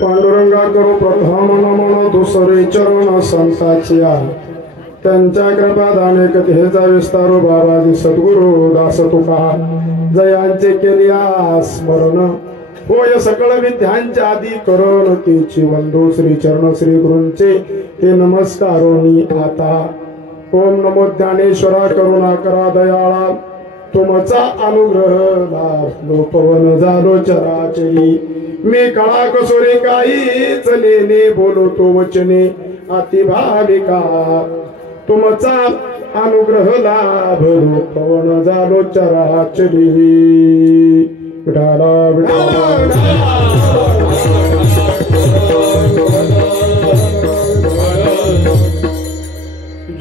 पांडुरंगा करू प्रथम नमन दुसरे चरण संताच्या त्यांच्या कृपादाने कथेचा विस्तारो बाबाजी सद्गुरु दास तुका जयांचे केल्या स्मरण होय सकळ विद्यांच्या आदी करण तिची वंदो श्री चरण श्री गुरूंचे ते नमस्कारोनी आता ओम नमो ज्ञानेश्वरा करुणा करा दयाळा तुमचा अनुग्रह लाभलो पवन झालो चराचरी मी कळा कसोरे काहीच लेने बोलतो वचने अतिभाविका तुमचा अनुग्रह लाभलो पवन झालो चराचरी विठाला विठाला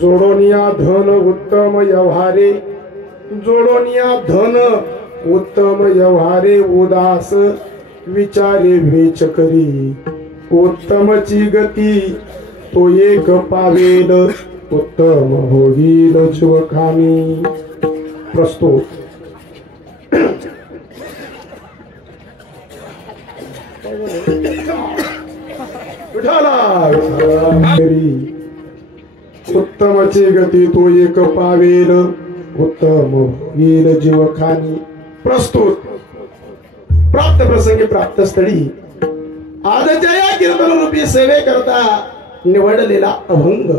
जोडोनिया धन उत्तम व्यवहारे जोडोनिया धन उत्तम व्यवहारे उदास विचारे वेच करी उत्तमची गती तो एक पावेल उत्तम होईल जीवखानी प्रस्तुत उत्तमची गती तो एक पावेल उत्तम होईल जीवखानी प्रस्तुत प्राप्त प्रसंगी प्राप्त स्थळी आजच्या या कीर्तन रूपी सेवे करता निवडलेला अभंग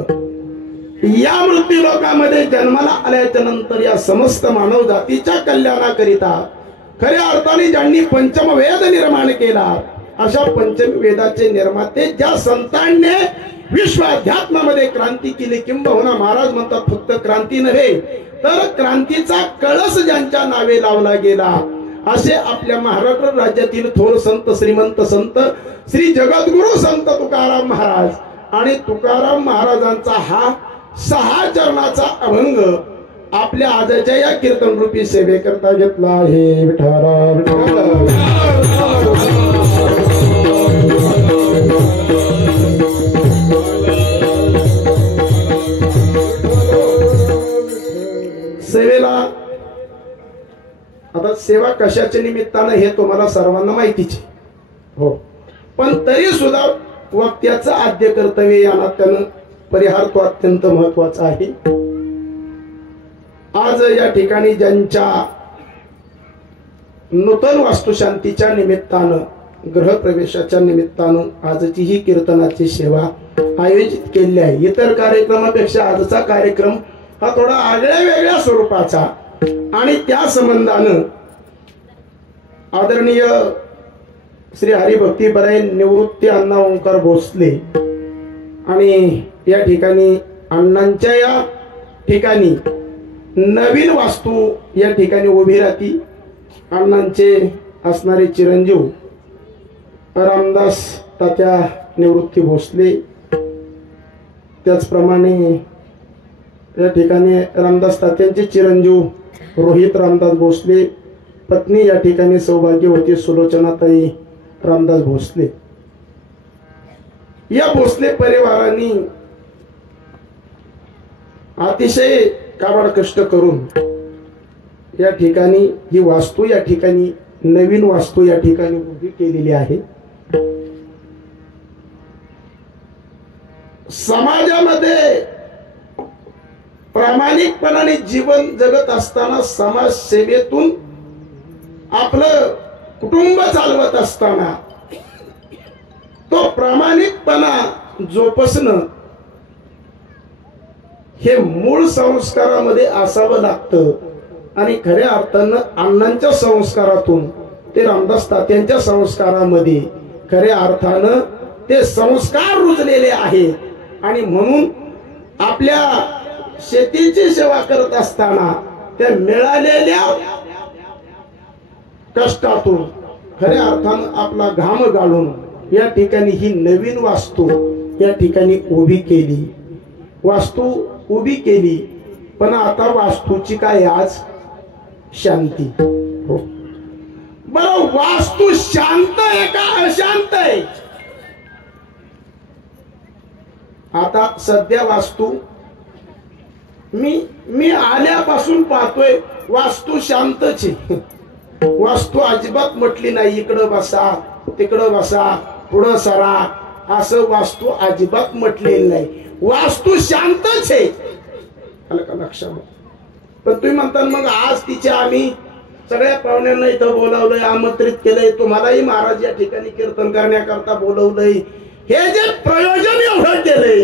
या मृत्यू लोकामध्ये जन्माला आल्याच्या नंतर या समस्त मानव जातीच्या कल्याणाकरिता खऱ्या अर्थाने ज्यांनी पंचम वेद निर्माण केला अशा पंचम वेदाचे निर्माते ज्या संतांनी विश्वाध्यात्मामध्ये क्रांती केली किंबहुना महाराज म्हणतात फक्त क्रांती नव्हे तर क्रांतीचा कळस ज्यांच्या नावे लावला गेला असे आपल्या महाराष्ट्र राज्यातील थोर संत श्रीमंत संत श्री जगद्गुरु संत तुकाराम महाराज आणि तुकाराम महाराजांचा हा 6 चरणाचा अभंग आपल्या आजच्या या कीर्तन रूपी सेवे करता घेतला आहे विठाला सेवेला आता सेवा कशाच्या निमित्तानं हे तुम्हाला सर्वांना माहितीच हो पण तरी सुद्धा वक्त्याचं आद्य कर्तव्य या नात्यानं परिहार तो अत्यंत महत्वाचा आहे आज या ठिकाणी ज्यांच्या नूतन वास्तुशांतीच्या निमित्तानं गृहप्रवेशाच्या निमित्तानं आजची ही कीर्तनाची सेवा आयोजित केली आहे इतर कार्यक्रमापेक्षा आजचा कार्यक्रम हा थोडा आगळ्या वेगळ्या स्वरूपाचा आणि त्या संबंधानं आदरणीय श्री हरिभक्तीपरायण निवृत्ती अण्णा ओंकार भोसले आणि या ठिकाणी अण्णांच्या या ठिकाणी नवीन वास्तू या ठिकाणी उभी राहती अण्णांचे असणारे चिरंजीव रामदास तात्या निवृत्ती भोसले त्याचप्रमाणे या ठिकाणी रामदास तात्यांचे चिरंजीव रोहित रामदास भोसले पत्नी या ठिकाणी सौभाग्यवती सुलोचनाताई रामदास भोसले या भोसले परिवारांनी अतिशय काबाड कष्ट करून या ठिकाणी ही वास्तू या ठिकाणी नवीन वास्तू या ठिकाणी उभी केलेली आहे समाजामध्ये प्रामाणिकपणाने जीवन जगत असताना समाज सेवेतून आपलं कुटुंब चालवत असताना तो प्रामाणिकपणा जोपासणं हे मूळ संस्कारामध्ये असावं लागतं आणि खऱ्या अर्थानं अण्णांच्या संस्कारातून ते रामदास तात्यांच्या संस्कारामध्ये खऱ्या अर्थानं ते संस्कार रुजलेले आहेत आणि म्हणून आपल्या शेतीची सेवा करत असताना त्या मिळालेल्या कष्टातून खऱ्या अर्थानं आपला घाम गाळून या ठिकाणी ही नवीन वास्तू या ठिकाणी उभी केली वास्तू उभी केली पण आता वास्तूची काय आज शांती हो बरं वास्तू शांत आहे का अशांत आहे आता सध्या वास्तू मी आल्यापासून पाहतोय वास्तू शांतच आहे वास्तू अजिबात म्हटली नाही इकडं बसा तिकडं बसा पुढं सरा असं वास्तू अजिबात म्हटलेलं नाही. वास्तू शांतच आहे, आलं का लक्षात. पण तुम्ही म्हणता मग आज तिच्या आम्ही सगळ्या पाहुण्यांना इथं बोलावलंय, आमंत्रित केलंय, तुम्हालाही महाराज या ठिकाणी कीर्तन करण्याकरता बोलवलंय. हे जे प्रयोजन एवढं केलंय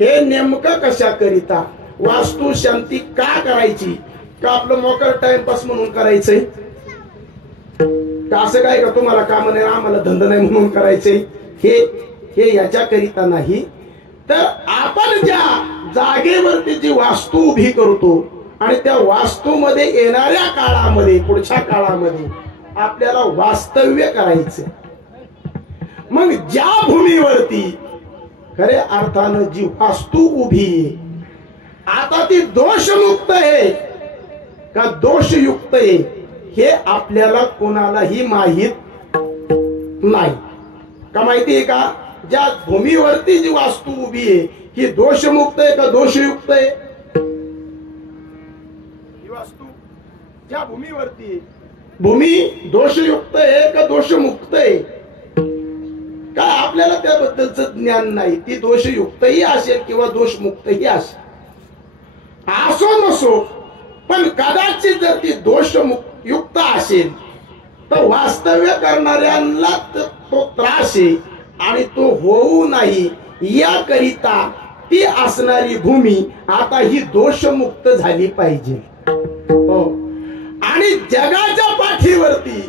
हे नेमकं कशा करिता? वास्तू शांती का करायची? का आपलं मोकर टाइमपास म्हणून करायचंय का? असं काय का तुम्हाला काम नाही आम्हाला धंदा नाही म्हणून करायचंय? हे याच्याकरिता नाही. तर आपण ज्या जागेवरती जी वास्तू उभी करतो आणि त्या वास्तूमध्ये येणाऱ्या काळामध्ये, पुढच्या काळामध्ये आपल्याला वास्तव्य करायचं. मग ज्या भूमीवरती खऱ्या अर्थानं जी वास्तू उभी आहे, आता ती दोषमुक्त आहे का दोषयुक्त आहे हे आपल्याला कोणालाही माहित नाही. का माहिती आहे का? ज्या भूमीवरती जी वास्तू उभी आहे ही दोषमुक्त आहे का दोषयुक्त आहे? ही वास्तू ज्या भूमीवरती, भूमी दोषयुक्त आहे का दोषमुक्त आहे? काय आपल्याला त्याबद्दलच ज्ञान नाही. ती दोषयुक्तही असेल किंवा दोषमुक्तही असेल, असो नसो, पण कदाचित जर ती दोषयुक्त असेल तर वास्तव्य करणाऱ्यांना तो त्रास आहे आणि तो होऊ नाही याकरिता ती असणारी भूमी आता ही दोषमुक्त झाली पाहिजे. हो. आणि जगाच्या पाठीवरती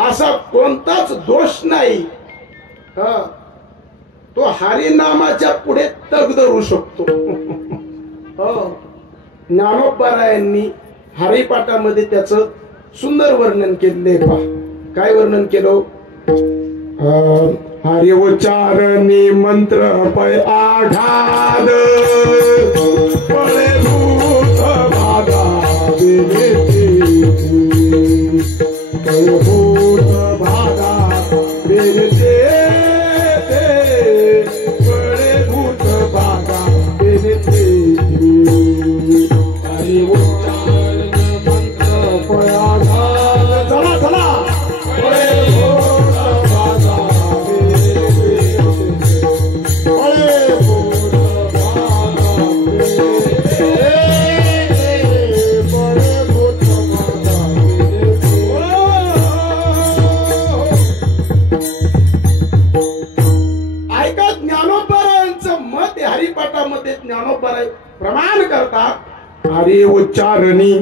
असा कोणताच दोष नाही तो हरिनामाच्या पुढे तग धरू शकतो. ज्ञानोबारायांनी हरिपाठामध्ये त्याचं सुंदर वर्णन केले. पहा काय वर्णन केलं? हरि उच्चारणी मंत्र पै आघाद पळे भूत भागा भूत भागा बेनते पळे भूत भागा बेनते हरि उच्चारण मंत्र पै आघाद. चला चला प्रमाण करतात. हरि उच्चारणी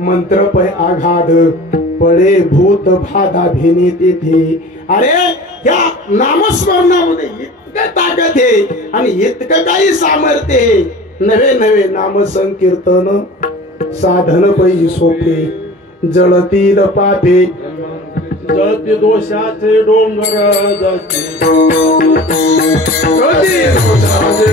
मंत्र पै आघाद पळे भूत भादा भेने तेथे. अरे या नामस्मरणामध्ये इतकं ताकद आहे आणि इतकं काही सामर्थ्य आहे. नवे नवे नाम संकीर्तन साधन पै सोपे जळतील पापे जळती दोषाचे डोंगर जळती दोषाचे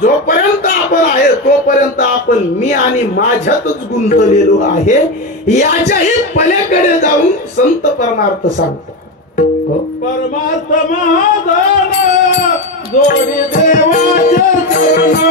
जोपर्यंत आपण आहे तोपर्यंत आपण मी आणि माझ्यातच गुंतलेलो आहे. याच्याही पलीकडे जाऊन संत परमार्थ सांगतात. परमार्थ महादान जोडी देवाचे चरण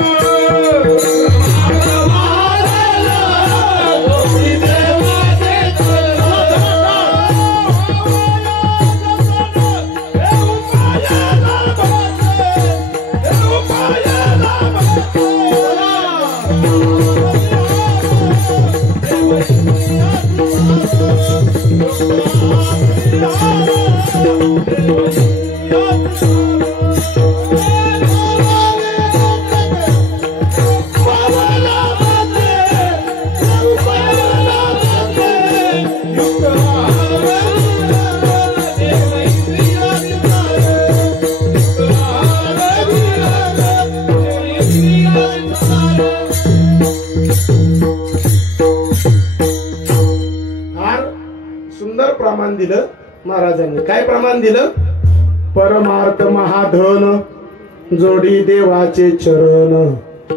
प्रमाण दिलं महाराजांनी. काय प्रमाण दिलं? परमार्थ महाधन जोडी देवाचे चरण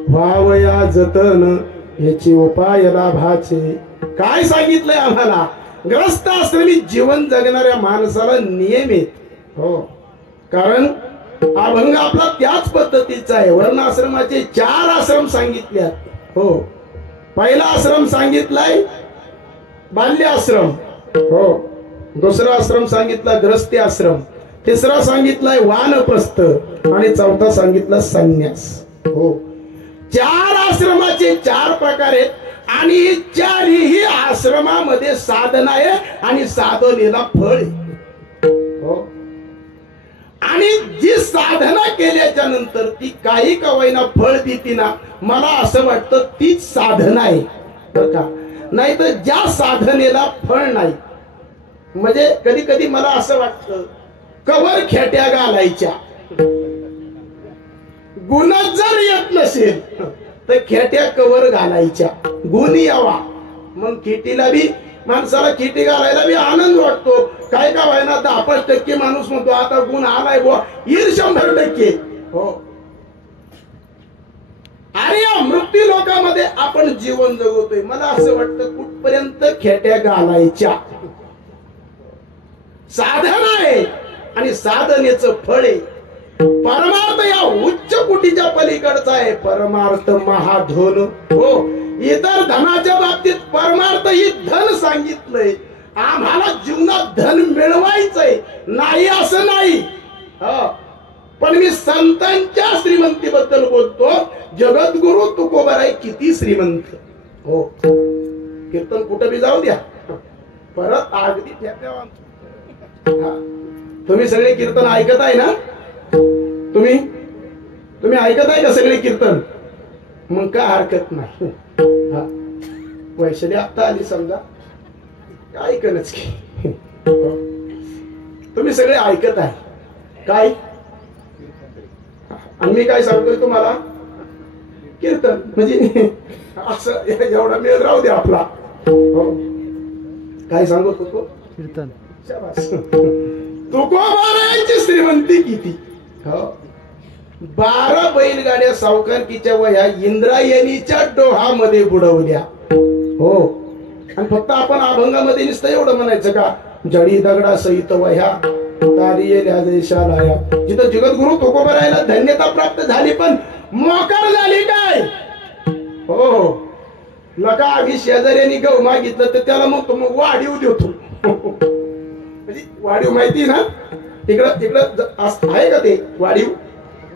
व्हावया जतन याची उपाय लाभाचे. काय सांगितलंय आम्हाला? ग्रस्त आश्रमी जीवन जगणाऱ्या माणसाला नियम आहेत. हो, कारण अभंग आपला त्याच पद्धतीचा आहे. वर्णाश्रमाचे 4 आश्रम सांगितल्यात. हो, पहिला आश्रम सांगितलाय बाल्य आश्रम. हो, दुसरा आश्रम सांगितला ग्रस्ती आश्रम, तिसरा सांगितलाय वानप्रस्थ आणि चौथा सांगितला संन्यास. हो, 4 आश्रमाचे 4 प्रकार आहेत आणि 4ही आश्रमामध्ये साधना आहे आणि साधनेला फळ आहे. हो, आणि जी साधना केल्याच्या नंतर ती काही का होईना फळ देते ना, मला असं वाटतं तीच साधना आहे बरं का. नाही तर ज्या साधनेला फळ नाही, म्हणजे कधी कधी मला असं वाटतं कवर खेट्या घालायच्या, गुणात जर येत नसेल तर खेट्या कवर घालायच्या, गुण यावा. मग खेटीला बी माणसाला खेटी घालायला बी आनंद वाटतो. काय का व्हायना 10-5% माणूस म्हणतो आता गुण आलाय बुवा, येईल 100%. हो, अरे या मृत्यू लोकांमध्ये आपण जीवन जगवतोय. मला असं वाटतं कुठपर्यंत खेट्या घालायच्या. साधना आहे आणि साधनेचं फळ आहे. परमार्थ या उच्च कुटीच्या पलीकडचा आहे. परमार्थ महाधन. हो, इतर धनाच्या बाबतीत परमार्थ ही धन सांगितलंय. आम्हाला जीवनात धन मिळवायचंय नाही असं नाही. पण मी संतांच्या श्रीमंतीबद्दल बोलतो. जगद्गुरु तुकोबाराय किती श्रीमंत. हो, कीर्तन कुठं बी जाऊ द्या, परत अगदी ठेप्यावर. तुम्ही सगळे कीर्तन ऐकत आहे ना? तुम्ही ऐकत आहे का सगळे कीर्तन? मग काय हरकत नाही. वैशाली आता आली समजा, काय ऐकणच की तुम्ही सगळे ऐकत आहे काय? आणि मी काय सांगतोय तुम्हाला? कीर्तन म्हणजे असं एवढा मेळ राहू दे आपला. हो, काय सांगत होतो? कीर्तन. तुकोबारायांची श्रीमंती किती. हो, 12 बैलगाड्या सावकारकीच्या वह्या इंद्रायणीच्या डोहामध्ये बुडवल्या. हो, आणि फक्त आपण अभंगामध्ये नुसतं एवढं म्हणायचं का? जडी दगडा सहित वह्या तारियेल्या देशाला. जिथं जगद्गुरु तुकोबारायला धन्यता प्राप्त झाली पण मोकार झाली काय? हो, लका आधी शेजाऱ्यांनी गहू मागितलं तर त्याला मग वाढीव देतो. म्हणजे वाढीव माहिती ना, तिकडं आहे का ते वाढीव?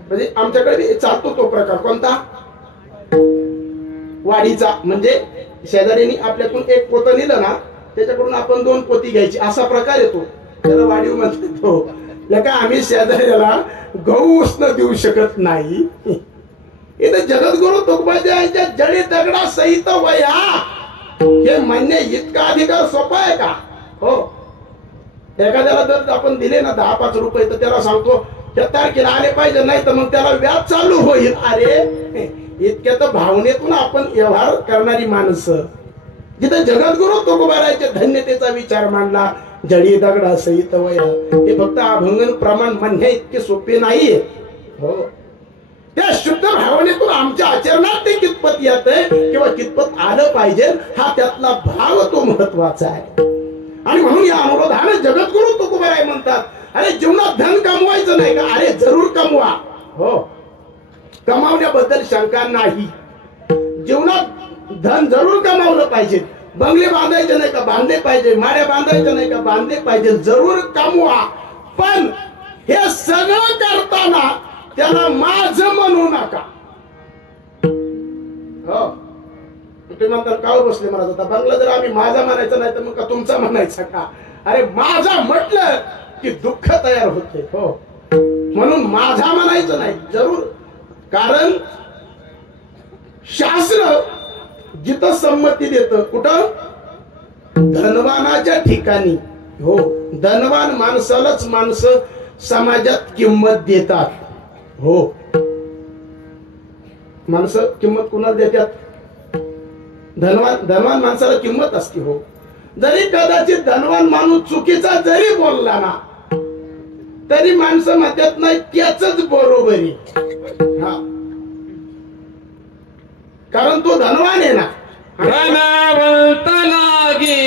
म्हणजे आमच्याकडे चालतो तो प्रकार. कोणता? वाढीचा. म्हणजे शेजाऱ्यांनी आपल्याकडून 1 पोतं नेलं ना, त्याच्याकडून आपण 2 पोती घ्यायची, असा प्रकार येतो. त्याला वाढीव म्हणतो. लका आम्ही शेजाऱ्याला गहू उसनं देऊ शकत नाही. इथं जगद्गुरु तुकोबारायांच्या जडी दगडा सहित वह्या हे म्हणणे इतका अधिकार सोपा आहे का? हो, एखाद्याला जर आपण दिले ना 10-5 रुपये तर त्याला सांगतो त्या तारखेला आले पाहिजे, नाही तर मग त्याला व्याज चालू होईल. अरे इतक्या तर भावनेतून आपण व्यवहार करणारी माणसं. जिथं जगद्गुरु तुकोबारायांच्या धन्यतेचा विचार मांडला, जडी दगडा सहित वह्या, हे फक्त अभंगन प्रमाण म्हणणे इतके सोपे नाहीये. हो, त्या शुद्ध भावनेतून आमच्या आचरणात ते कितपत येतंय किंवा कितपत आलं पाहिजे हा त्यातला भाव तो महत्वाचा आहे. आणि म्हणून या अनुरोधाने जगद्गुरु तुकोबाराय म्हणतात, अरे जीवनात धन कमवायचं नाही का? अरे जरूर कमवा. हो, कमावण्याबद्दल शंका नाही. जीवनात धन जरूर कमावलं पाहिजे. बंगले बांधायचे नाही का? बांधले पाहिजे. माड्या बांधायच्या नाही का? बांधले पाहिजे. जरूर कमवा. पण हे सगळं करताना त्याला माझं म्हणू नका. हो, तुम्ही म्हणतात का बसले म्हणत होता बंगला जर आम्ही माझा म्हणायचं नाही तर मग का तुमचा म्हणायचा का? अरे माझा म्हटलं की दुःख तयार होते. हो, म्हणून माझा म्हणायचं नाही जरूर. कारण शास्त्र जिथं संमती देतं, कुठं? धनवानाच्या ठिकाणी. हो, धनवान माणसालाच माणसं समाजात किंमत देतात. हो, माणसं किंमत कुणाला देतात? धनवान माणसाला किंमत असते. हो, जरी कदाचित धनवान माणूस चुकीचा जरी बोलला ना तरी माणसं म्हणतात नाही त्याच बरोबर आहे. हा, कारण तो धनवान आहे ना. धनवंत लागी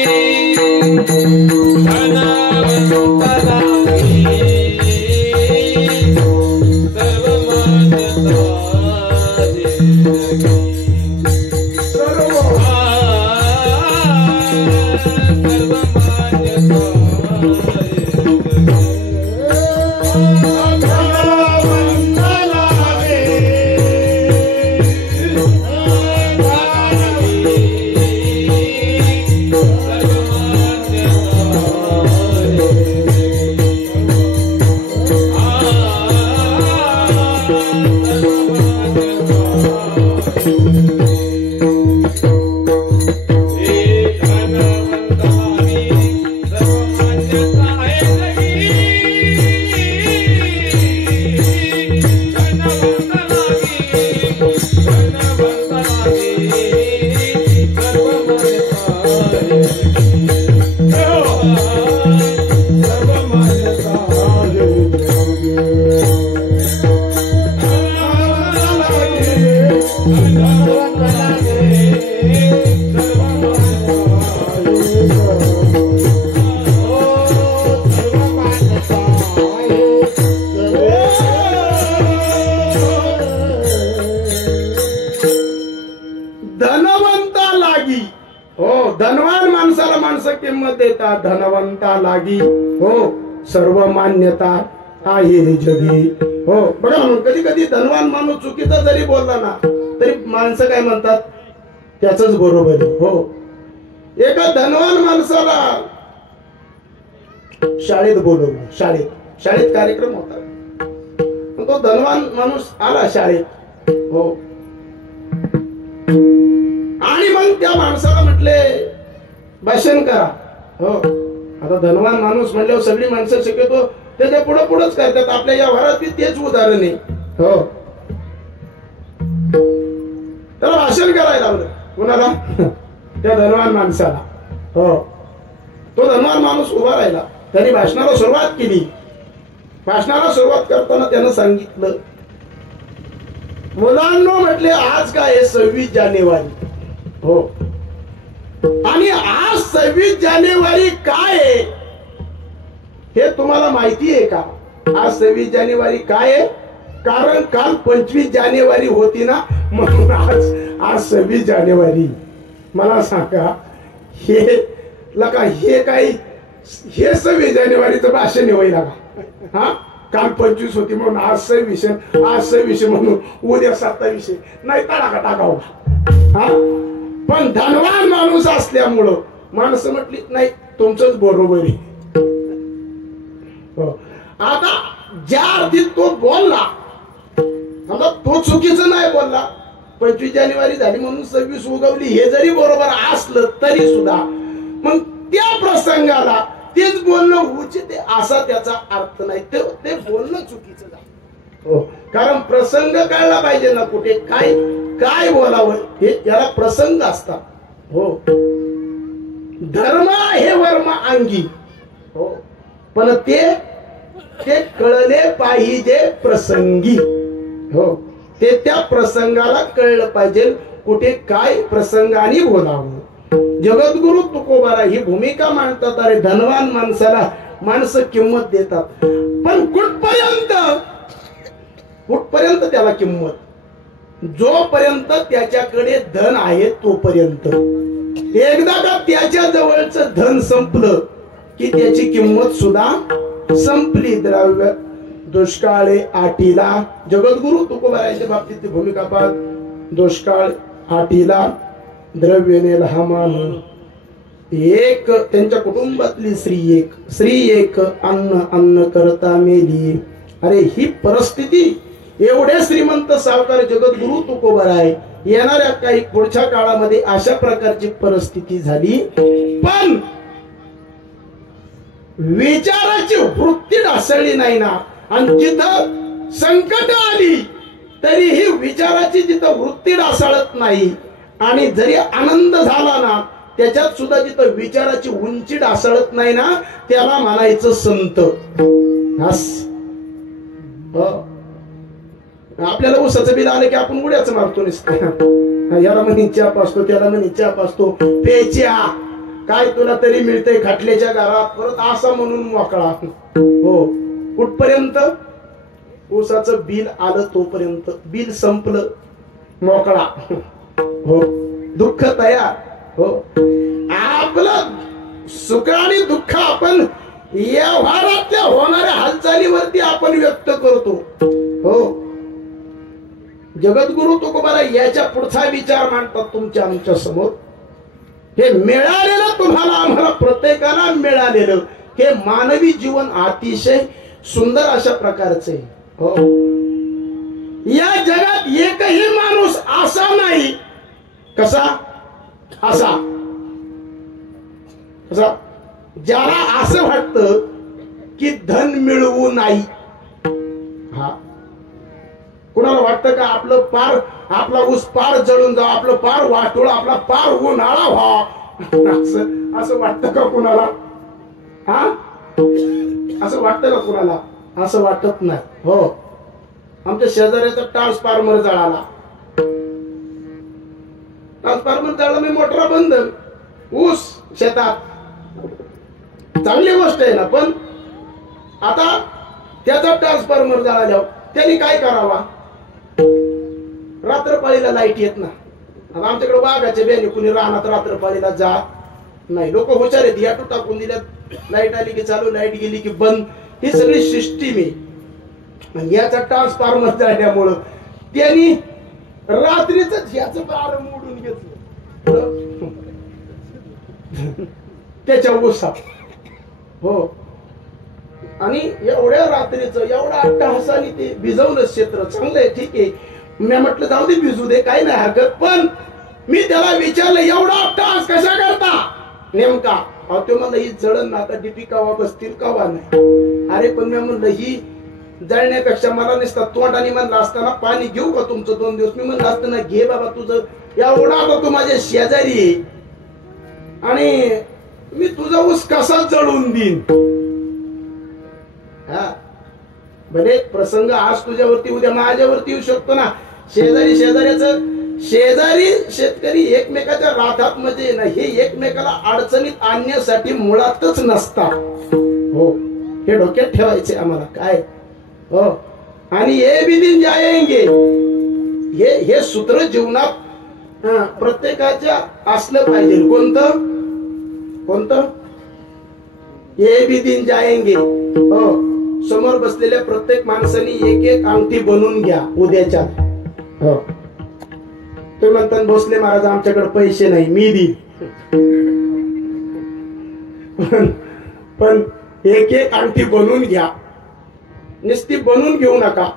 धनवंत लागी सर्व मान्यता धनवान माणसाला माणसं किंमत देतात. धनवंता लागी हो सर्व मान्यता आहे जगी. हो बघा कधी कधी धनवान माणूस चुकीचा जरी बोलला ना तरी माणसं काय म्हणतात त्याच बरोबर आहे. हो एका धनवान माणसाला शाळेत बोलवलं. शाळेत कार्यक्रम होता. तो धनवान माणूस आला शाळेत. हो आणि मग त्या माणसाला म्हटले भाषण करा. हो आता धनवान माणूस म्हणल्यावर सगळी माणसं शक्यतो त्याच्या पुढे पुढेच करतात. आपल्या या घरात तेच उदाहरण आहे. हो त्याला भाषण करायला लावलं. कोणाला? त्या धनवान माणसाला. हो तो धनवान माणूस उभा राहिला. त्यांनी भाषणाला सुरुवात केली. भाषणाला सुरुवात करताना त्यानं सांगितलं मुलांनो म्हटले आज काय आहे 26 जानेवारी. हो आणि आज 26 जानेवारी काय आहे हे तुम्हाला माहिती आहे का? आज 26 जानेवारी काय आहे? कारण काल 25 जानेवारी होती ना म्हणून आज 26 जानेवारी. मला सांगा हे लका हे काही हे 26 जानेवारीचं भाषण होईल का? हा काल 25 होती म्हणून आज 26 म्हणून उद्या 27 नाही टाका टाकावं. हा पण धनवान माणूस असल्यामुळं माणसं म्हटली नाही तुमचंच बरोबर आहे. आता ज्या अर्थी तो बोलला आता तो चुकीचं नाही बोलला. 25 जानेवारी झाली म्हणून 26 उगवली हे जरी बरोबर असलं तरी सुद्धा मग त्या प्रसंगाला तेच बोलणं उचित आहे असा त्याचा अर्थ नाही. ते बोलणं चुकीचं झालं. हो कारण प्रसंग कळला पाहिजे ना कुठे काय काय बोलावं हे त्याला प्रसंग असतात. हो धर्म हे वर्म अंगी. हो पण ते कळले पाहिजे प्रसंगी. हो ते त्या प्रसंगाला कळलं पाहिजे कुठे काय प्रसंगाने बोलावं. जगद्गुरु तुकोबारा ही भूमिका मांडतात. अरे धनवान माणसाला माणसं किंमत देतात पण कुठपर्यंत त्याला किंमत? जोपर्यंत त्याच्याकडे धन आहे तोपर्यंत. एकदा का त्याच्या जवळचं धन संपलं की त्याची किंमत सुद्धा संपली. द्रव्य दुष्काळे आटीला जगद्गुरु तुकोबाराच्या बाबतीत भूमिका पाहत. दुष्काळ आटीला द्रव्यने लहामान एक त्यांच्या कुटुंबातली स्त्री एक अन्न करता मेली. अरे ही परिस्थिती एवढे श्रीमंत सावकार जगद्गुरु तुकोबार आहे. येणाऱ्या काही पुढच्या काळामध्ये अशा प्रकारची परिस्थिती झाली पण विचाराची वृत्ती ढासळली नाही ना. आणि जिथं संकट आली तरी ही विचाराची जिथं वृत्ती ढासळत नाही आणि जरी आनंद झाला ना त्याच्यात सुद्धा जिथं विचाराची उंची ढासळत नाही ना त्याला म्हणायचं संत. आपल्याला ऊसाचं बिल आलं की आपण उड्याच मारतो नुसतं. याला म्हणे चहा पाचतो, त्याला म्हणे चहा पाचतो, प्यायची काय तुला तरी मिळतंय खाटल्याच्या घरात, परत असा म्हणून मोकळा. हो, कुठपर्यंत? ऊसाचं बिल आलं तोपर्यंत. बिल संपलं मोकळा. हो, दुःख तयार. हो, आपलं सुख आणि दुःख आपण व्यवहारातल्या होणाऱ्या हालचालीवरती आपण व्यक्त करतो. हो, जगद्गुरु तुकोबाला याच्या पुढचा विचार मांडतात तुमच्या आमच्या समोर. हे मिळालेलं तुम्हाला आम्हाला प्रत्येकाला मिळालेलं हे मानवी जीवन अतिशय सुंदर अशा प्रकारचे. हो, या जगात एकही माणूस असा नाही. कसा? असा ज्याला असं वाटतं की धन मिळवू नाही. हा, कुणाला वाटतं का आपलं पार, आपला ऊस पार जळून जावं, आपलं पार वाटोळ, आपला पार उन्हाळा व्हावा, असं वाटतं का कुणाला? हा, असं वाटतं का कुणाला? असं वाटत नाही. हो, आमच्या शेजाऱ्याचा ट्रान्सफॉर्मर जळाला. ट्रान्सफॉर्मर जळला, मी मोटर बंद, ऊस शेतात, चांगली गोष्ट आहे ना. पण आता त्याचा ट्रान्सफॉर्मर जळाल्यावर त्यांनी काय करावा? रात्रपाळीला लाईट येत ना. आता आमच्याकडे वाघाच्या बेने कुणी रानात रात्रपाळीला जात नाही. लोक हुशार आहेत, याटू टाकून दिल्यात, लाईट आली की चालू, लाईट गेली की बंद, ही सगळी सिस्टीम आहे. याचा ट्रान्सफॉर्मर जाण्यामुळं त्यांनी रात्रीच याचं प्रारंभ मोडून घेतलं त्याच्या ऊसात. हो, आणि एवढ्या रात्रीचं एवढ्या अट्टहासाने ते भिजवलं क्षेत्र. चांगलं आहे, ठीक आहे. मी म्हटलं जाऊ दे, भिजू दे, काही नाही हरकत. पण मी त्याला विचारलं एवढा अट्टहास कशा करता नेमका? तो म्हणलं ही जळण ना, आता डीपी कावा बसतील कावा नाही. अरे पण मी म्हणलं ही जळण्यापेक्षा मला नसता तोंडाने म्हणलं असताना पाणी घेऊ का तुमचं 2 दिवस? मी म्हणलं असताना घे बाबा तुझं, एवढा आता तू माझ्या शेजारी आहे आणि मी तुझा ऊस कसा जळून देईन? हा, भले प्रसंग आज तुझ्यावरती उद्या माझ्यावरती येऊ शकतो ना. शेजारी शेजाऱ्याचं, शेजारी शेतकरी एकमेकाच्या राधात म्हणजे ना, हे एकमेकाला अडचणीत आणण्यासाठी मुळातच नसतात. हो, हे डोक्यात ठेवायचे आम्हाला. काय? हो, आणि ये भी दिन जाएंगे, हे सूत्र जीवनात प्रत्येकाच्या असलं पाहिजे. कोणतं? कोणतं? ये भी दिन जाएंगे. हो, समोर बसलेल्या प्रत्येक माणसाने एक एक अंगठी बनवून घ्या उद्याच्या. हो, ते म्हणतात भोसले महाराज आमच्याकडे पैसे नाही, मी दी. पण एक एक अंगठी बनवून घ्या, नुसती बनवून घेऊ नका.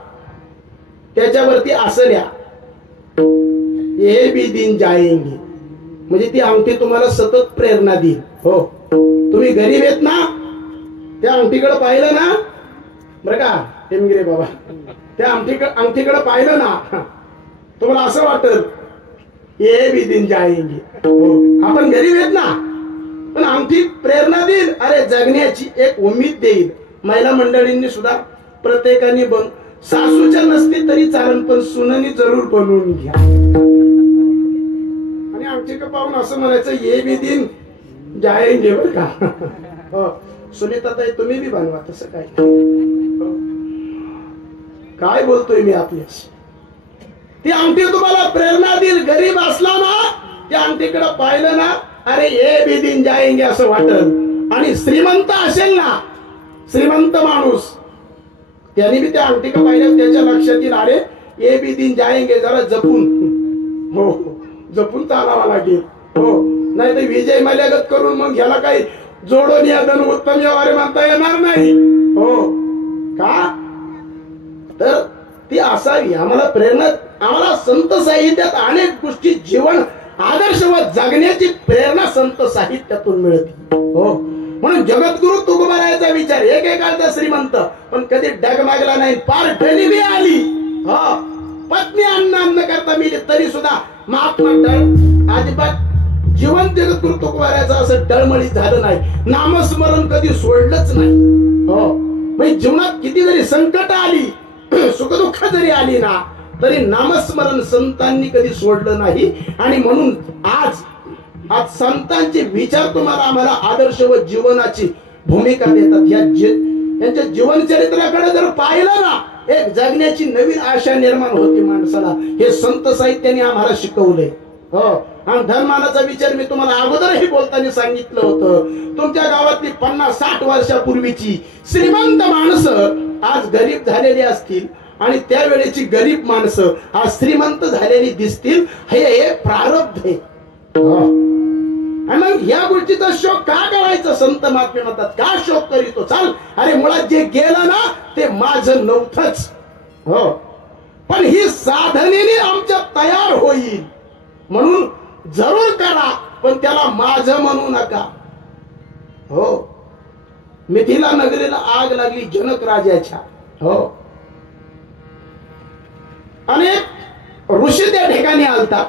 त्याच्यावरती असं लिहा, ये भी दिन जाएंगे, म्हणजे ती अंगठी तुम्हाला सतत प्रेरणा देईल. हो, तुम्ही गरीब आहेत ना, त्या अंगठीकडे पाहिलं ना, बरं का टेमगिरे बाबा, त्या अंगठीकडे पाहिलं ना, तुम्हाला असं वाटत ये भी दिन जाएंगे. हो, आपण गरीब आहेत ना, पण अंगठी प्रेरणा देईल, अरे जगण्याची एक उमेद देईल. महिला मंडळींनी सुद्धा प्रत्येकाने सासूच्या नसते तरी चालेल, पण सुननी जरूर बनवून घ्या. आणि अंगठीकडे पाहून असं म्हणायचं ये भी दिन जाएंगे, बरं का. हो, सुनीताताई तुम्ही बी बनवा तसं काय. काय बोलतोय मी आपल्याशी? ती अंगठी तुम्हाला प्रेरणा देईल. गरीब असला ना, त्या अंगठीकडे पाहिलं ना, अरे ये भी दिन जाएंगे असं वाटल. आणि श्रीमंत असेल ना, श्रीमंत माणूस, त्यांनी बी त्या अंगठीकडे पाहिलं, त्याच्या लक्षात येईल अरे ये भी दिन जाएंगे, जरा जपून, हो जपून चालावा लागेल. हो, नाही तर विजय मल्यागत करून मग ह्याला काही जोडून या धन उत्तम व्यवहार म्हणता येणार नाही. हो का? तर ती असावी आम्हाला प्रेरणा. आम्हाला संत साहित्यात अनेक गोष्टी, जीवन आदर्श व जगण्याची प्रेरणा संत साहित्यातून मिळते. हो, म्हणून जगद्गुरु तुकोबारायाचा विचार, एकेकाळचा श्रीमंत पण कधी डगमगला नाही, पार ढली बी आली. पत्नी अन्न करता मिळते तरी सुद्धा महात्मा अजिबात जीवन जगत गुरु तुकोबारायचं असं डळमळीत झालं नाही, नामस्मरण कधी सोडलंच नाही. हो म्हणजे जीवनात किती जरी संकट आली, सुखदुःख जरी आली ना, तरी नामस्मरण संतांनी कधी सोडलं नाही. आणि म्हणून आज संतांचे विचार तुम्हाला आम्हाला आदर्श व जीवनाची भूमिका देतात. यांच्या जीवन चरित्राकडे जर पाहिलं ना, एक जगण्याची नवीन आशा निर्माण होते माणसाला. हे संत साहित्याने आम्हाला शिकवलंय. हो आणि धर्मानाचा विचार मी तुम्हाला अगोदरही बोलताना सांगितलं होतं. तुमच्या गावातली 50-60 वर्षापूर्वीची श्रीमंत माणसं आज गरीब झालेली असतील आणि त्यावेळेची गरीब माणसं आज श्रीमंत झालेली दिसतील. हे प्रारब्ध आहे. मग या गोष्टीचा शोक का करायचा? संत महात्मे म्हणतात, का शोक करीतो? चाल, अरे मुळात जे गेलं ना ते माझं नव्हतंच. हो पण ही साधनेने आमच्या तयार होईल म्हणून जरूर करा, पण त्याला माझं म्हणू नका. हो मिथिला नगरीला आग लागली जनक राजाच्या. हो अनेक ऋषी त्या ठिकाणी आलता.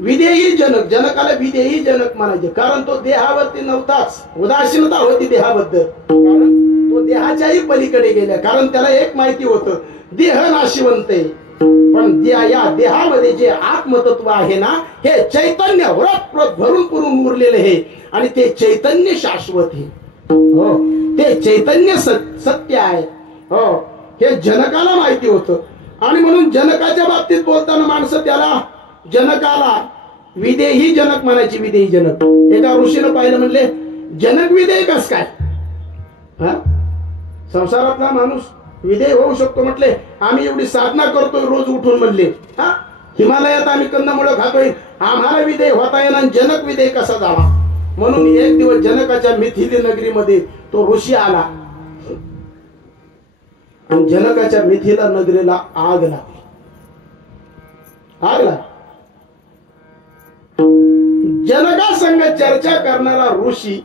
विदेही जनक, जनकाला विदेही जनक म्हणायचे, कारण तो देहावरती नव्हताच. उदासीनता होती देहाबद्दल, कारण तो देहाच्याही पलीकडे गेला. कारण त्याला एक माहिती होतं, देह नाशिवंत आहे, पण या देहामध्ये जे आत्मतत्व आहे ना, हे चैतन्य व्रत भरून पुरून उरलेले आहे आणि ते चैतन्य शाश्वत आहे. हो ते चैतन्य सत्य आहे. हो हे जनकाला माहिती होतं. आणि म्हणून जनकाच्या बाबतीत बोलताना माणसं त्याला जनकाला विदेही जनक म्हणायची. विदेही जनक. एका ऋषीनं पाहिलं, म्हणले जनक विदेही कस काय? संसारातला माणूस विदेही होऊ शकतो? म्हटले आम्ही एवढी साधना करतोय रोज उठून. म्हणले हिमालयात आम्ही कंदमुळं खातोय, आम्हाला विदेही होता येणार, जनक विदेही कसा झाला? म्हणून एक दिवस जनकाच्या मिथिली नगरीमध्ये तो ऋषी आला आणि जनकाच्या मिथिला नगरीला आग लागली. आग लागली. जनका संग चर्चा करणारा ऋषी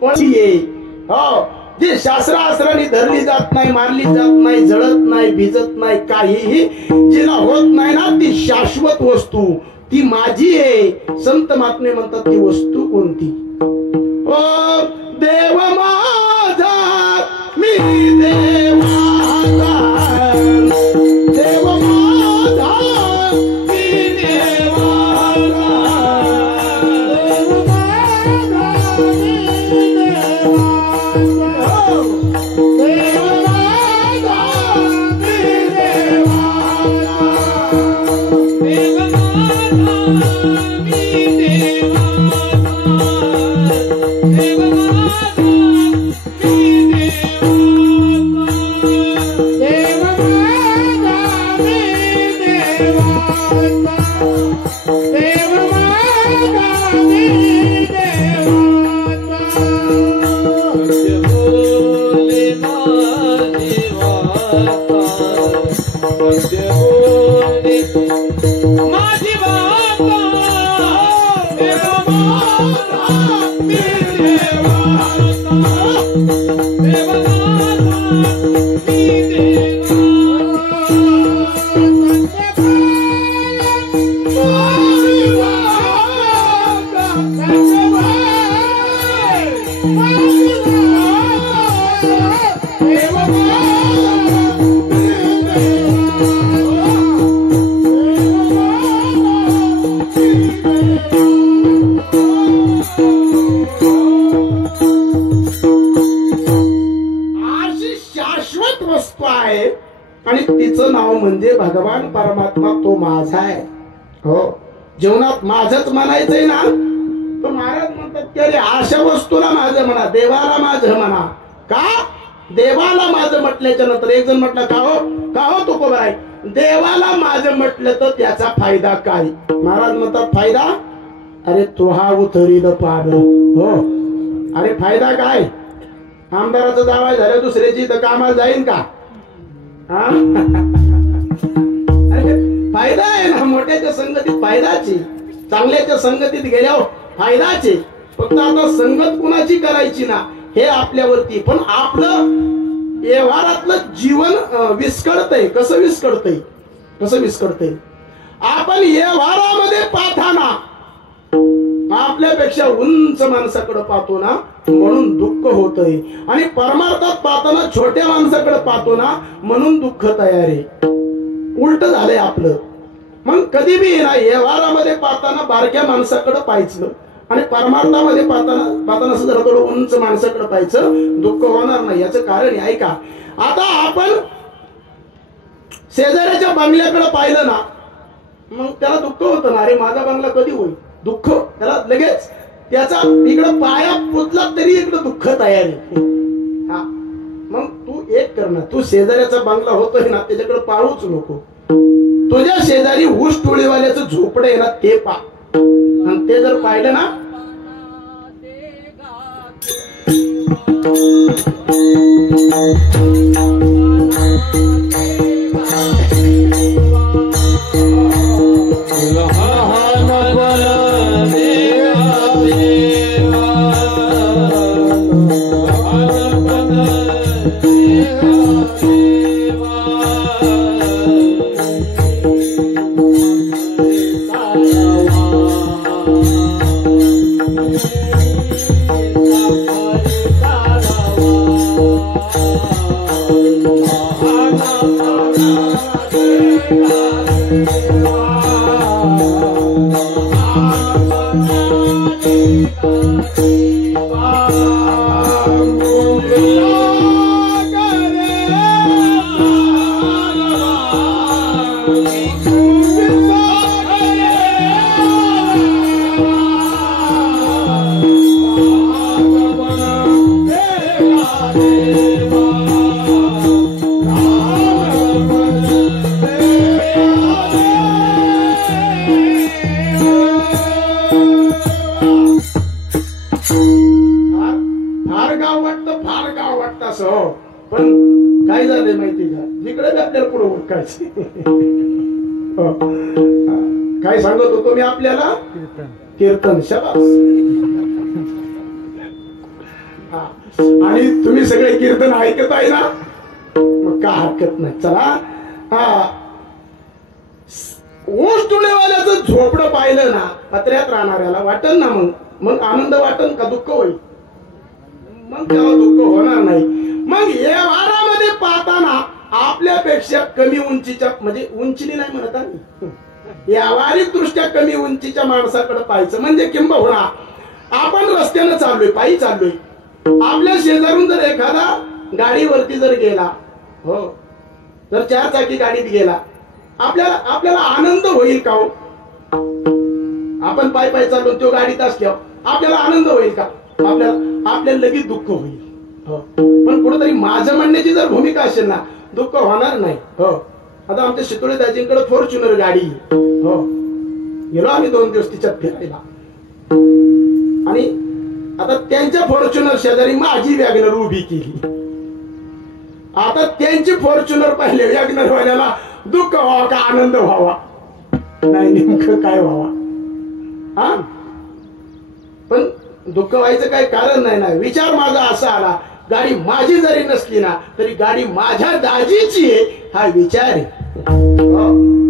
कोणी आहे? हो जी शास्त्रास्त्रांनी धरली जात नाही, मारली जात नाही, जळत नाही, भिजत नाही, काहीही जिला होत नाही ना, ती शाश्वत वस्तू, ती माझी आहे. संत महात्मे म्हणतात ती वस्तू कोणती? ओ देव माझा मी देवाचा, देव माझा मी देवाचा, देव माझा मी देवाचा, देव माझा मी देवाचा, देव माझा मी आणि तिचं नाव म्हणजे भगवान परमात्मा. तो माझा आहे. हो जीवनात माझच म्हणायचंय ना, तो महाराज म्हणतात की अरे अशा वस्तूला माझं म्हणा, देवाला माझं म्हणा. का? देवाला माझं म्हटल्याच्या नंतर एक जण म्हटलं का हो तुकोबाराय, देवाला माझं म्हटलं तर त्याचा फायदा काय? महाराज म्हणतात फायदा? अरे तो हा उतरील पान. हो अरे फायदा काय? आमदाराचं जावळ झालं दुसऱ्याची तर कामाला जाईन का? फायदा आहे ना, मोठ्याच्या संगतीत फायदाची, चांगल्याच्या संगतीत गेल्यावर फायदाचे. फक्त आता संगत कुणाची करायची ना हे आपल्यावरती. पण आपलं व्यवहारातलं जीवन विस्कळतंय. कसं विस्कळतंय? आपण व्यवहारामध्ये पाहताना आपल्यापेक्षा उंच माणसाकडे पाहतो ना म्हणून दुःख होतंय, आणि परमार्थात पाहताना छोट्या माणसाकडे पाहतो ना म्हणून दुःख तयार आहे. उलट झालंय आपलं. मग कधी बी ना व्यवहारामध्ये पाहताना बारक्या माणसाकडे पाहायचं आणि परमार्थामध्ये पाहताना जरा थोडं उंच माणसाकडे पाहायचं, दुःख होणार नाही. याचं कारण आहे का, आता आपण शेजाऱ्याच्या बंगल्याकडे पाहिलं ना मग त्याला दुःख होतं ना, अरे माझा बंगला कधी होईल, दुःख त्याला लगेच त्याचा इकडं पाया पुतला तरी इकडं दुःख तयार आहे. हा मग तू एक कर ना, तू शेजाऱ्याचा बंगला होतोय ना त्याच्याकडे पाहूच नको. तुझ्या शेजारी ऊस टोळीवाल्याचं झोपडं आहे ना ते पा, आणि ते जर पाहिलं ना पण काय झालंय माहिती का, जिकडे आपल्याला पुढे ओळखायचे. काय सांगत होतो मी आपल्याला, कीर्तन. शाबास. आणि तुम्ही सगळे कीर्तन ऐकत आहे ना, मग का हरकत नाही. चला, ऊस टोळीवाल्याचं झोपडं पाहिलं ना पत्र्यात राहणाऱ्याला वाटन ना मग आनंद वाटन का दुःख होईल, मग त्याला दुःख होणार नाही. मग व्यवहारामध्ये पाहताना आपल्यापेक्षा कमी उंचीच्या, म्हणजे उंचीने नाही म्हणत आम्ही, व्यावहारिक दृष्ट्या कमी उंचीच्या माणसाकडे पाहायचं. म्हणजे किंबहुना आपण रस्त्यानं चाललोय, पायी चाललोय, आपल्या शेजारून जर एखादा गाडीवरती जर गेला, हो जर 4 चाकी गाडीत गेला, आपल्याला आनंद होईल का हो? आपण पायी चाललो, तो गाडीत असल्यावर आपल्याला आनंद होईल का? आपल्याला लगेच दुःख होईल. हो, पण कुठेतरी माझं म्हणण्याची जर भूमिका असेल ना, दुःख होणार नाही. हो, आता आमच्या शितोळे दाजींकडे फॉर्च्युनर गाडी, हो गेलो आम्ही 2 दिवस तिच्यात फिरायला, आणि आता त्यांच्या फॉर्च्युनर शेजारी माझी वॅगनर उभी केली. आता त्यांची फॉर्च्युनर पाहिले, वॅगनर वाल्याला दुःख व्हावा का आनंद व्हावा? नाही, नेमकं काय व्हावा? हा, पण दुःख व्हायचं काही कारण नाही ना. विचार माझा असा आला, गाडी माझी जरी नसली ना तरी गाडी माझ्या दाजीची आहे, हा विचार आहे.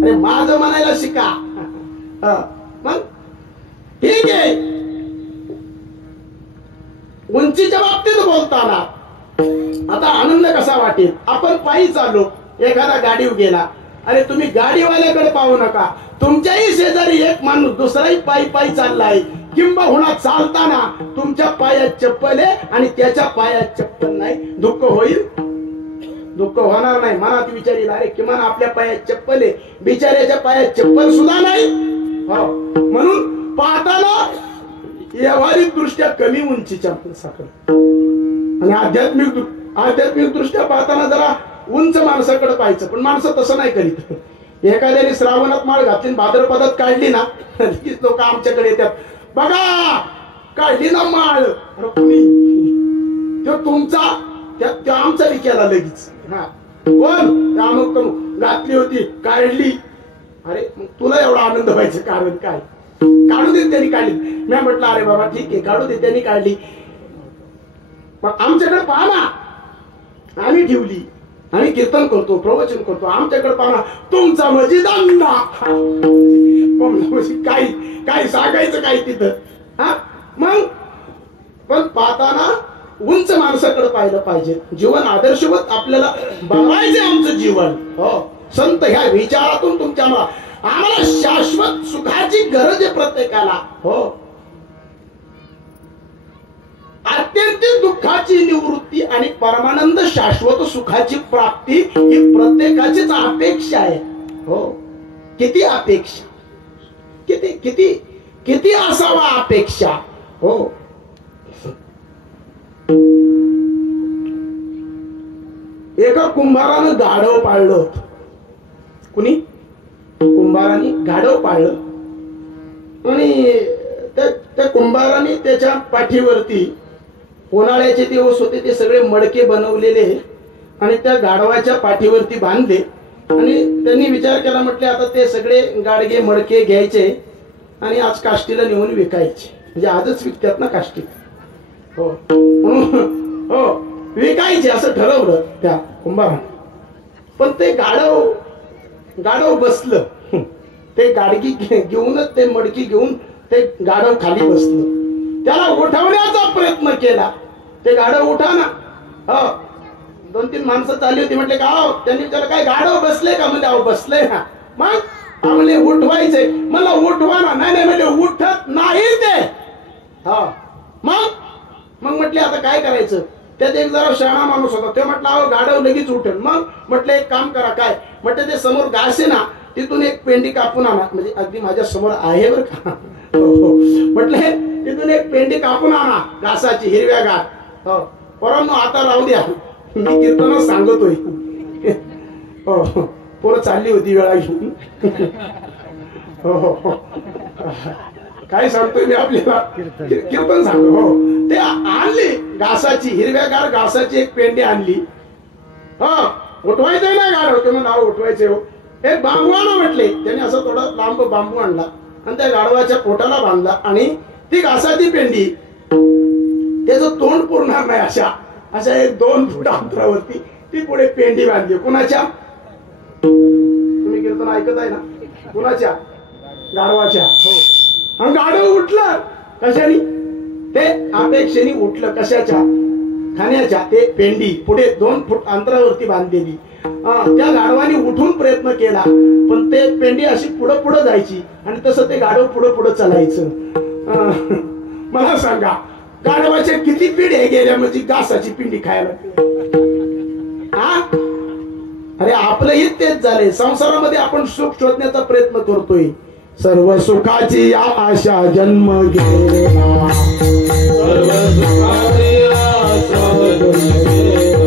अरे माझं म्हणायला शिका. मग ठीक आहे, उंचीच्या बाबतीत बोलताना आता आनंद कसा वाटेल? आपण पायी चाललो, एखादा गाडीवर गेला, अरे तुम्ही गाडीवाल्याकडे पाहू नका, तुमच्याही शेजारी एक माणूस दुसराही पायी चाललाय, किंबहुना चालताना तुमच्या पायात चप्पल आहे आणि त्याच्या पायात चप्पल नाही, दुःख होईल? दुःख होणार नाही. मनात विचार येईल, अरे किमान आपल्या पायात चप्पल आहे, बिचाऱ्याच्या पायात चप्पल सुद्धा नाही. हो, म्हणून पाहताना व्यावहारिक दृष्ट्या कमी उंचीच्या माणसाकडे आणि आध्यात्मिक दृष्ट्या पाहताना जरा उंच माणसाकडे पाहायचं. पण माणसं तसं नाही करीत. एखाद्याने श्रावणात माळ घातली, भाद्रपदात काढली ना, लोक आमच्याकडे येतात, बघा काढली ना माळ, तो तुमचा त्या आमचा विचारा लगेच. हा, कोण? अमुक घातली होती, काढली. अरे मग तुला एवढा आनंद व्हायचं कारण काय? काढू दे, त्यांनी काढली. मी म्हटलं अरे बाबा ठीक आहे, काढू दे, त्यांनी काढली, पण आमच्याकडे पहा ना, आम्ही ठेवली. आम्ही कीर्तन करतो, प्रवचन करतो, आमच्याकडे पाहणा तुमचा म्हणजे धंदा. काय काय सांगायचं काय तिथं? हा मग पण पाहताना उंच माणसाकडे पाहिलं पाहिजे. जीवन आदर्शवत आपल्याला बनवायचे आमचं जीवन. हो संत ह्या विचारातून तुमच्या आम्हाला शाश्वत सुखाची गरज आहे प्रत्येकाला. हो आत्यंतिक दुःखाची निवृत्ती आणि परमानंद शाश्वत सुखाची प्राप्ती ही प्रत्येकाचीच अपेक्षा आहे. हो किती अपेक्षा, किती किती किती असावा अपेक्षा. हो एका कुंभारानं गाढव पाळलं होतं. कुणी? कुंभाराने गाढव पाळलं आणि त्या कुंभाराने त्याच्या पाठीवरती उन्हाळ्याचे दिवस होते ते सगळे मडके बनवलेले आणि त्या गाढवाच्या पाठीवरती बांधले आणि त्यांनी विचार केला, म्हटले आता ते सगळे गाडगे मडके घ्यायचे आणि आज काष्टीला नेऊन विकायचे. म्हणजे आजच विकतात ना काष्टी. हो हो विकायचे असं ठरवलं त्या कुंभाराने. पण ते गाढव बसलं. ते गाडगी घेऊनच ते मडकी घेऊन ते गाढव खाली बसलं. त्याला उठवण्याचा प्रयत्न केला. ते गाढव उठा ना. हो 2-3 माणसं चालली होती. म्हटले का हो? त्यांनी विचारलं काय गाढव बसले का? म्हणजे अहो बसले ना. मग आम्हाला उठवायचे. मला उठवा ना. नाही म्हणजे उठत नाही ते. हा मग म्हटले आता काय करायचं? त्यात एक जरा शहाणा माणूस होता. ते म्हटलं अहो गाढव लगेच उठेल. मग म्हटलं एक काम करा. काय म्हटलं? ते समोर घास आहे ना तिथून एक पेंडी कापून आणा. म्हणजे अगदी माझ्या समोर आहे बरं का. म्हटले तिथून एक पेंडी कापून आणा घासाची हिरव्यागार. हो पोरांनो आता राहू द्या, मी कीर्तनच सांगतोय. हो पोरं चालली होती वेळा घेऊन. हो काय सांगतोय मी आपल्याला? कीर्तन सांगतो. हो ते आणली घासाची हिरव्यागार घासाची एक पेंडी आणली. हो उठवायचंय ना गाढव? ते नाव उठवायचे. हो हे बांबू आणा म्हटले. त्याने असं थोडा लांब बांबू आणला आणि त्या गाढवाच्या पोटाला बांधला आणि ती घासाची पेंडी त्याचं तोंड पुरणार नाही अशा 1-2 फूट अंतरावरती ती पुढे पेंडी बांधली. कुणाच्या? तुम्ही कीर्तन ऐकत आहे ना? कुणाच्या? गाढवाच्या. हो आणि गाढव उठलं. कशाने? ते अपेक्षेने उठलं. कशाच्या? खाण्याच्या. ते पेंडी पुढे 2 फूट अंतरावरती बांधलेली. त्या गाढवाने उठून प्रयत्न केला पण ते पेंडी अशी पुढं पुढं जायची आणि तसं ते गाढव पुढं पुढं चालायचं. मला सांगा गाढवाच्या किती पिढ्या गेल्या म्हणजे घासाची पिंडी खायला? हा अरे आपलंही तेच झालंय. संसारामध्ये आपण सुख शोधण्याचा प्रयत्न करतोय. सर्व सुखाची या आशा जन्म गेला. सर्व सुखाची आशा जन्म गेला.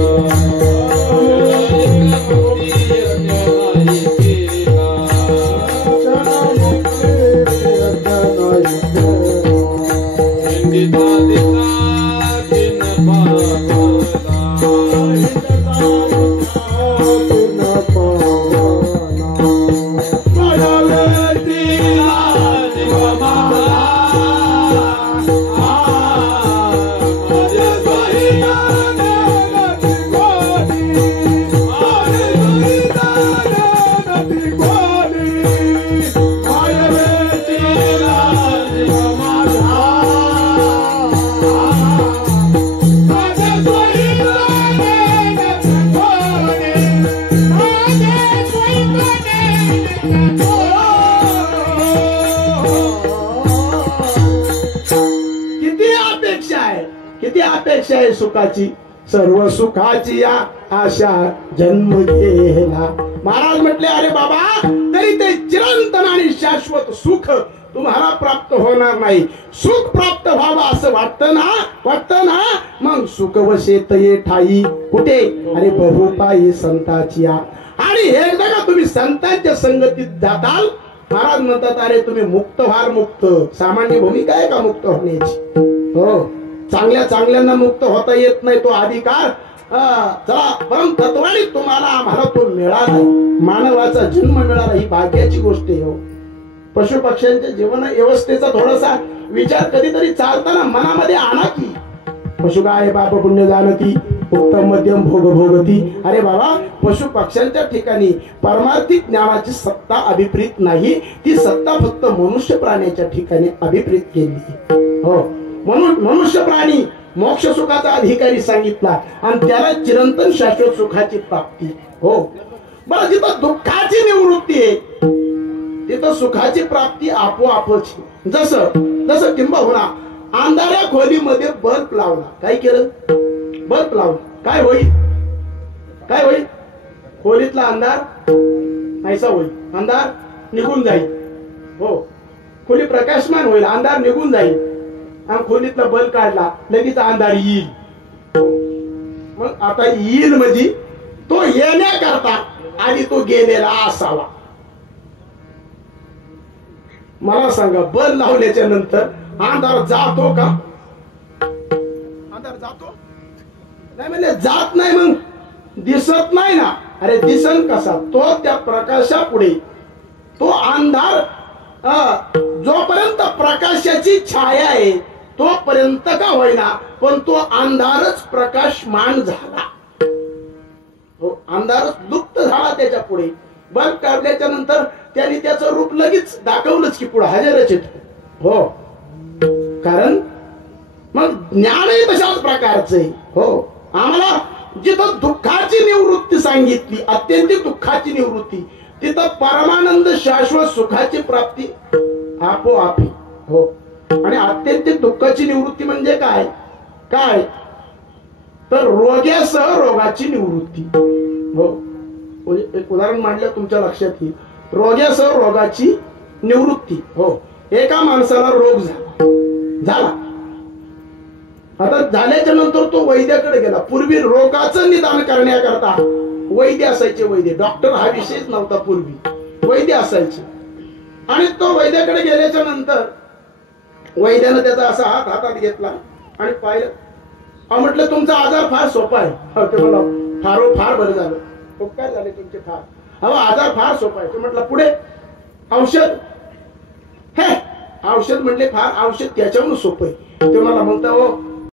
किती अपेक्षा आहे सुखाची. सर्व सुखाची या आशा जन्म गेला. महाराज म्हटले अरे बाबा तरी ते चिरंतन आणि शाश्वत सुख तुम्हाला प्राप्त होणार नाही. सुख प्राप्त व्हावं असं वाटतं ना मग सुख वशेत ये ठाई. कुठे? अरे बहुपायी संताची. आणि एकदा का तुम्ही संतांच्या संगतीत जाताल महाराज म्हणतात अरे तुम्ही मुक्त व्हाल. मुक्त सामान्य भूमिका आहे का मुक्त होण्याची? हो चांगल्यांना मुक्त होता येत नाही. तो अधिकार चला परम तत्वाने तुम्हाला आम्हाला तो मिळाला. मानवाचा जन्म मिळाला ही भाग्याची गोष्ट आहे. हो पशु पक्ष्यांच्या जीवन व्यवस्थेचा थोडासा विचार कधीतरी चालताना मनामध्ये आणा की पशु काय बाप पुण्य जानती उत्तम मध्यम भोग भोगती. अरे बाबा, पशु पक्ष्यांच्या ठिकाणी परमार्थिक ज्ञानाची सत्ता अभिप्रेत नाही, ती सत्ता फक्त मनुष्य प्राण्याच्या ठिकाणी अभिप्रेत केली. हो, म्हणून मनुष्य प्राणी मोक्ष सुखाचा अधिकारी सांगितला आणि त्याला चिरंतन शाश्वत सुखाची प्राप्ती. हो, बरं, जिथं दुःखाची निवृत्ती आहे तिथं सुखाची प्राप्ती आपोआपच. जसं जसं किंबहुना अंधाऱ्या खोलीमध्ये बल्ब लावला, काय केलं? बल्ब लावला, काय होईल? काय होईल? खोलीतला अंधार नाहीसा होईल, अंधार निघून जाईल. हो, खोली प्रकाशमान होईल, अंधार निघून जाईल. आणि खोलीतला बल्ब काढला, लगेच अंधार येईल. मग आता येईल म्हणजे तो येण्याकरता आणि तो गेलेला असावा. मला सांगा, बल्ब लावल्याच्या नंतर अंधार जातो का? अंधार जातो नाही, म्हणजे जात नाही, मग दिसत नाही ना. अरे दिसन कसा? तो त्या प्रकाशापुढे तो अंधार, जोपर्यंत प्रकाशाची छाया आहे तोपर्यंत का होईना, पण तो अंधारच प्रकाशमान झाला. हो, अंधारच लुप्त झाला त्याच्या पुढे. बल्ब काढल्याच्या नंतर त्यांनी त्याचं रूप लगेच दाखवलंच की पुढे हजरच येतो. हो, कारण मग ज्ञानही तशाच प्रकारचं आहे. हो, आम्हाला जिथं दुःखाची निवृत्ती सांगितली, अत्यंतिक दुःखाची निवृत्ती, तिथं परमानंद शाश्वत सुखाची प्राप्ती आपोआप. हो, आणि अत्यंतिक दुःखाची निवृत्ती म्हणजे काय? काय तर रोग्यासह रोगाची निवृत्ती. हो, एक उदाहरण मांडलं तुमच्या लक्षात येईल. रोग्यासह रोगाची निवृत्ती. हो, एका माणसाला रोग झाला. आता झाल्याच्या नंतर तो वैद्याकडे गेला. पूर्वी रोगाचं निदान करण्याकरता वैद्य असायचे. वैद्य, डॉक्टर हा विषयच नव्हता. पूर्वी वैद्य असायचे. आणि तो वैद्याकडे गेल्याच्या नंतर वैद्यानं त्याचा असा हात हातात घेतला आणि पाहिलं. म्हटलं तुमचा आजार फार सोपा आहे. ते मला फार बरं झालं. काय झाले तुमचे? फार आजार फार सोपा आहे. म्हटलं पुढे औषध? हे औषध म्हटले फार औषध त्याच्यावरून सोपं आहे. ते मला म्हणता, हो